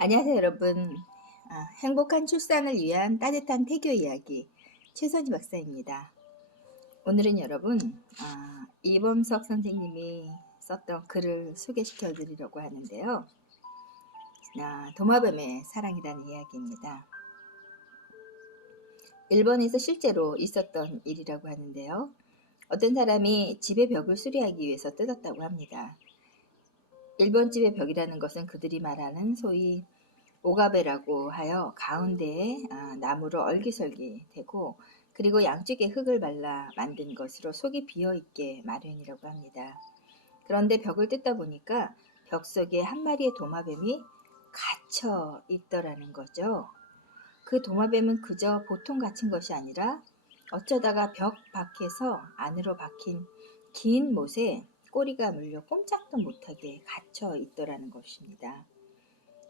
안녕하세요, 여러분. 행복한 출산을 위한 따뜻한 태교 이야기 최선희 박사입니다. 오늘은 여러분 이범석 선생님이 썼던 글을 소개시켜 드리려고 하는데요. 도마뱀의 사랑이라는 이야기입니다. 일본에서 실제로 있었던 일이라고 하는데요. 어떤 사람이 집의 벽을 수리하기 위해서 뜯었다고 합니다. 일본 집의 벽이라는 것은 그들이 말하는 소위 오가베라고 하여 가운데에 나무로 얼기설기되고 그리고 양쪽에 흙을 발라 만든 것으로 속이 비어있게 마련이라고 합니다. 그런데 벽을 뜯다 보니까 벽 속에 한 마리의 도마뱀이 갇혀 있더라는 거죠. 그 도마뱀은 그저 보통 갇힌 것이 아니라 어쩌다가 벽 밖에서 안으로 박힌 긴 못에 꼬리가 물려 꼼짝도 못하게 갇혀 있더라는 것입니다.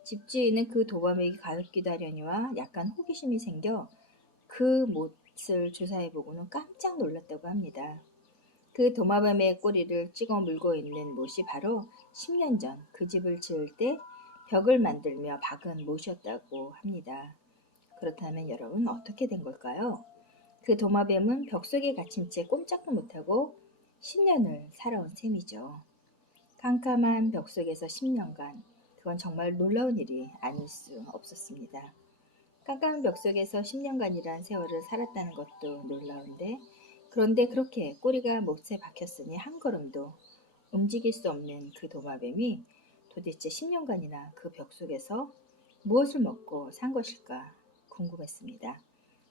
집주인은 그 도마뱀이 가엾기도 하려니와 약간 호기심이 생겨 그 못을 조사해보고는 깜짝 놀랐다고 합니다. 그 도마뱀의 꼬리를 찍어 물고 있는 못이 바로 10년 전 그 집을 지을 때 벽을 만들며 박은 못이었다고 합니다. 그렇다면 여러분 어떻게 된 걸까요? 그 도마뱀은 벽 속에 갇힌 채 꼼짝도 못하고 10년을 살아온 셈이죠. 캄캄한 벽 속에서 10년간 그건 정말 놀라운 일이 아닐 수 없었습니다. 깜깜한 벽 속에서 10년간이란 세월을 살았다는 것도 놀라운데 그런데 그렇게 꼬리가 못에 박혔으니 한 걸음도 움직일 수 없는 그 도마뱀이 도대체 10년간이나 그 벽 속에서 무엇을 먹고 산 것일까 궁금했습니다.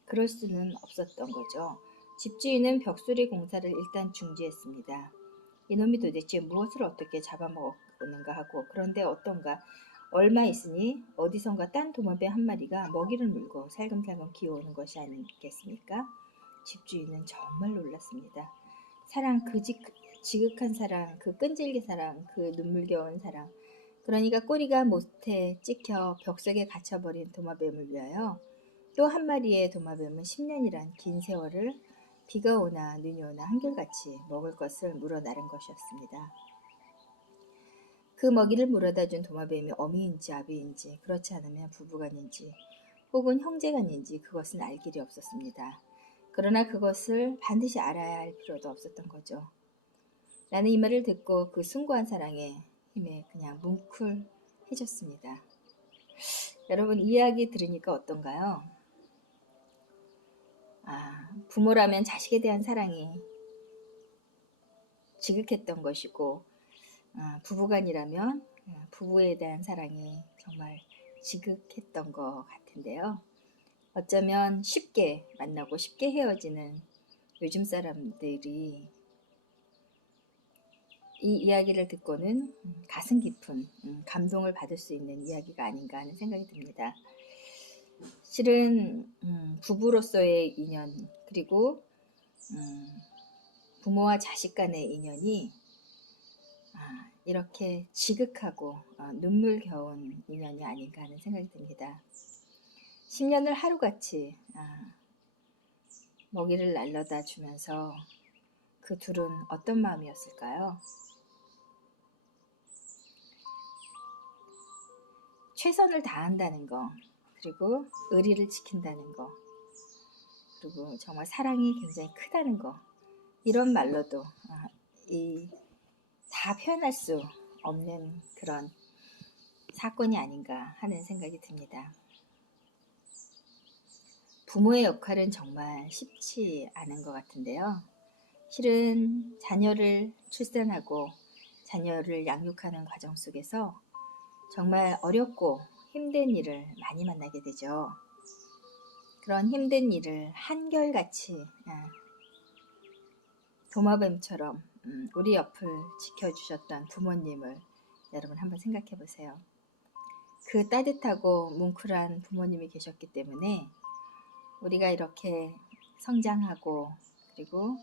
그럴 수는 없었던 거죠. 집주인은 벽수리 공사를 일단 중지했습니다. 이놈이 도대체 무엇을 어떻게 잡아먹었는가 하고 그런데 어떤가 얼마 있으니 어디선가 딴 도마뱀 한 마리가 먹이를 물고 살금살금 기어오는 것이 아니겠습니까? 집주인은 정말 놀랐습니다. 사랑 지극한 사랑 그 끈질긴 사랑 그 눈물겨운 사랑 그러니까 꼬리가 못에 찍혀 벽 속에 갇혀버린 도마뱀을 위하여 또 한 마리의 도마뱀은 10년이란 긴 세월을 비가 오나 눈이 오나 한결같이 먹을 것을 물어나른 것이었습니다. 그 먹이를 물어다 준 도마뱀이 어미인지 아비인지 그렇지 않으면 부부간인지 혹은 형제간인지 그것은 알 길이 없었습니다. 그러나 그것을 반드시 알아야 할 필요도 없었던 거죠. 나는 이 말을 듣고 그 숭고한 사랑에 힘에 그냥 뭉클해졌습니다. 여러분 이야기 들으니까 어떤가요? 부모라면 자식에 대한 사랑이 지극했던 것이고 부부간이라면 부부에 대한 사랑이 정말 지극했던 것 같은데요. 어쩌면 쉽게 만나고 쉽게 헤어지는 요즘 사람들이 이 이야기를 듣고는 가슴 깊은 감동을 받을 수 있는 이야기가 아닌가 하는 생각이 듭니다. 실은 부부로서의 인연 그리고 부모와 자식 간의 인연이 이렇게 지극하고 눈물겨운 인연이 아닌가 하는 생각이 듭니다. 10년을 하루같이 먹이를 날려다 주면서 그 둘은 어떤 마음이었을까요? 최선을 다한다는 거, 그리고 의리를 지킨다는 거, 그리고 정말 사랑이 굉장히 크다는 거, 이런 말로도 다 표현할 수 없는 그런 사건이 아닌가 하는 생각이 듭니다. 부모의 역할은 정말 쉽지 않은 것 같은데요. 실은 자녀를 출산하고 자녀를 양육하는 과정 속에서 정말 어렵고 힘든 일을 많이 만나게 되죠. 그런 힘든 일을 한결같이 도마뱀처럼 우리 옆을 지켜주셨던 부모님을 여러분 한번 생각해 보세요. 그 따뜻하고 뭉클한 부모님이 계셨기 때문에 우리가 이렇게 성장하고 그리고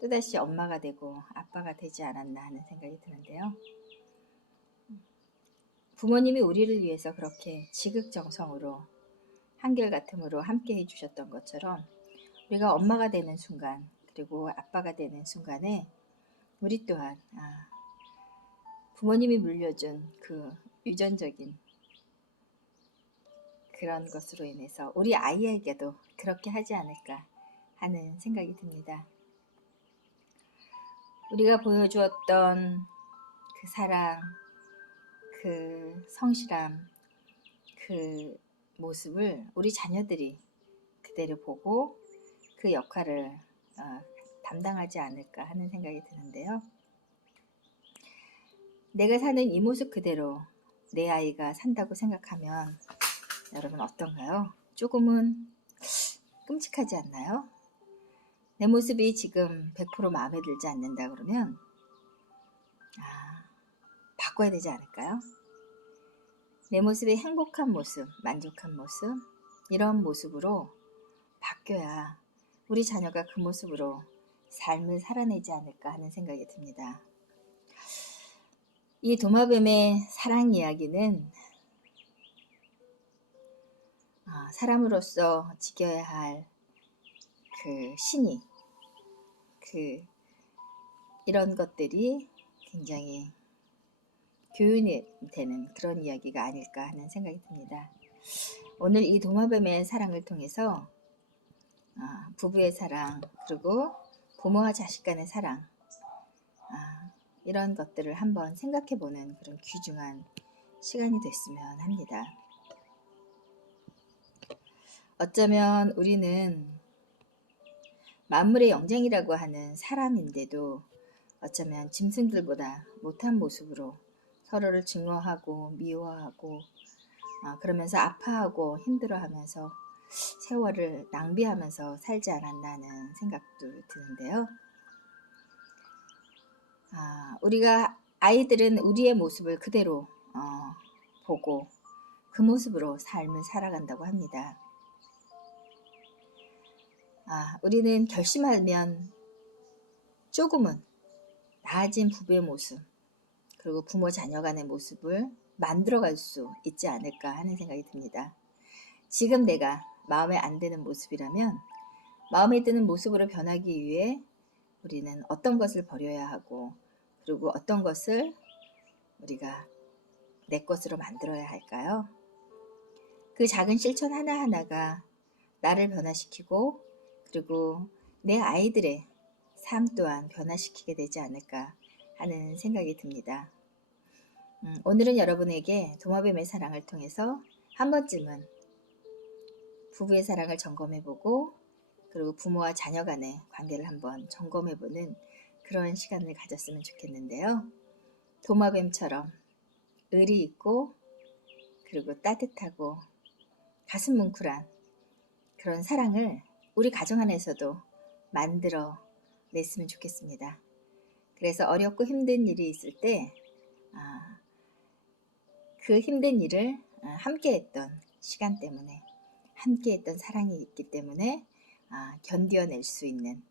또다시 엄마가 되고 아빠가 되지 않았나 하는 생각이 드는데요. 부모님이 우리를 위해서 그렇게 지극정성으로 한결같음으로 함께 해주셨던 것처럼 우리가 엄마가 되는 순간 그리고 아빠가 되는 순간에 우리 또한 부모님이 물려준 그 유전적인 그런 것으로 인해서 우리 아이에게도 그렇게 하지 않을까 하는 생각이 듭니다. 우리가 보여주었던 그 사랑, 그 성실함, 그 모습을 우리 자녀들이 그대로 보고 그 역할을 담당하지 않을까 하는 생각이 드는데요. 내가 사는 이 모습 그대로 내 아이가 산다고 생각하면 여러분 어떤가요? 조금은 끔찍하지 않나요? 내 모습이 지금 100% 마음에 들지 않는다 그러면 바꿔야 되지 않을까요? 내 모습이 행복한 모습, 만족한 모습, 이런 모습으로 바뀌어야 우리 자녀가 그 모습으로 삶을 살아내지 않을까 하는 생각이 듭니다. 이 도마뱀의 사랑 이야기는 사람으로서 지켜야 할 그 신이, 이런 것들이 굉장히 교훈이 되는 그런 이야기가 아닐까 하는 생각이 듭니다. 오늘 이 도마뱀의 사랑을 통해서 부부의 사랑, 그리고 부모와 자식 간의 사랑, 이런 것들을 한번 생각해보는 그런 귀중한 시간이 됐으면 합니다. 어쩌면 우리는 만물의 영장이라고 하는 사람인데도 어쩌면 짐승들보다 못한 모습으로 서로를 증오하고 미워하고 그러면서 아파하고 힘들어하면서 세월을 낭비하면서 살지 않았나 하는 생각도 드는데요. 우리가 아이들은 우리의 모습을 그대로 보고 그 모습으로 삶을 살아간다고 합니다. 우리는 결심하면 조금은 나아진 부부의 모습, 그리고 부모 자녀 간의 모습을 만들어갈 수 있지 않을까 하는 생각이 듭니다. 지금 내가 마음에 안 드는 모습이라면 마음에 드는 모습으로 변하기 위해 우리는 어떤 것을 버려야 하고, 그리고 어떤 것을 우리가 내 것으로 만들어야 할까요? 그 작은 실천 하나하나가 나를 변화시키고, 그리고 내 아이들의 삶 또한 변화시키게 되지 않을까 하는 생각이 듭니다. 오늘은 여러분에게 도마뱀의 사랑을 통해서 한 번쯤은 부부의 사랑을 점검해보고, 그리고 부모와 자녀 간의 관계를 한번 점검해보는 그런 시간을 가졌으면 좋겠는데요. 도마뱀처럼 의리 있고, 그리고 따뜻하고 가슴 뭉클한 그런 사랑을 우리 가정 안에서도 만들어 냈으면 좋겠습니다. 그래서 어렵고 힘든 일이 있을 때 그 힘든 일을 함께 했던 시간 때문에, 함께 했던 사랑이 있기 때문에 견뎌낼 수 있는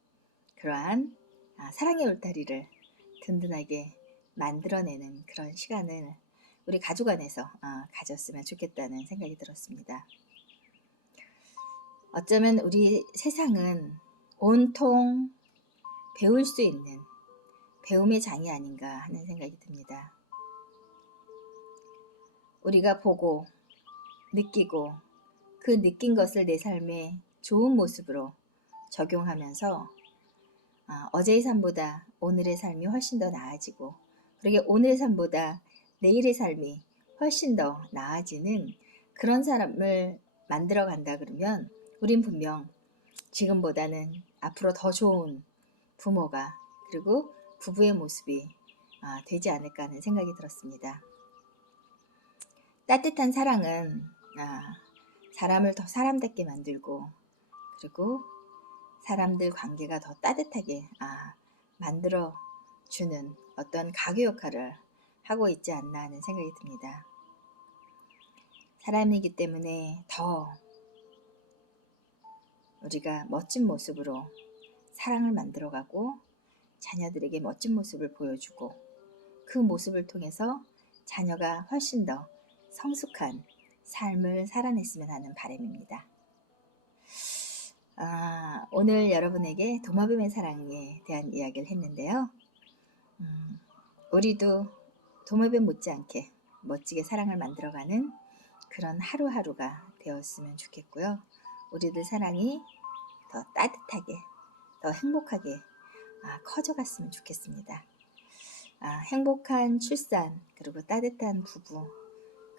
그러한 사랑의 울타리를 든든하게 만들어내는 그런 시간을 우리 가족 안에서 가졌으면 좋겠다는 생각이 들었습니다. 어쩌면 우리 세상은 온통 배울 수 있는 배움의 장이 아닌가 하는 생각이 듭니다. 우리가 보고 느끼고 그 느낀 것을 내 삶에 좋은 모습으로 적용하면서 어제의 삶보다 오늘의 삶이 훨씬 더 나아지고, 그러게 오늘의 삶보다 내일의 삶이 훨씬 더 나아지는 그런 사람을 만들어 간다 그러면 우린 분명 지금보다는 앞으로 더 좋은 부모가, 그리고 부부의 모습이 되지 않을까 하는 생각이 들었습니다. 따뜻한 사랑은 사람을 더 사람답게 만들고, 그리고 사람들 관계가 더 따뜻하게 만들어주는 어떤 가교 역할을 하고 있지 않나 하는 생각이 듭니다. 사람이기 때문에 더 우리가 멋진 모습으로 사랑을 만들어가고, 자녀들에게 멋진 모습을 보여주고, 그 모습을 통해서 자녀가 훨씬 더 성숙한 삶을 살아냈으면 하는 바람입니다. 오늘 여러분에게 도마뱀의 사랑에 대한 이야기를 했는데요. 우리도 도마뱀 못지않게 멋지게 사랑을 만들어가는 그런 하루하루가 되었으면 좋겠고요. 우리들 사랑이 더 따뜻하게, 더 행복하게 커져갔으면 좋겠습니다. 행복한 출산, 그리고 따뜻한 부부,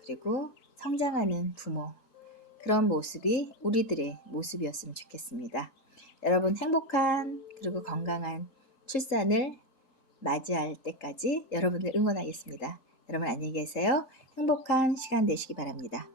그리고 성장하는 부모, 그런 모습이 우리들의 모습이었으면 좋겠습니다. 여러분 행복한 그리고 건강한 출산을 맞이할 때까지 여러분을 응원하겠습니다. 여러분 안녕히 계세요. 행복한 시간 되시기 바랍니다.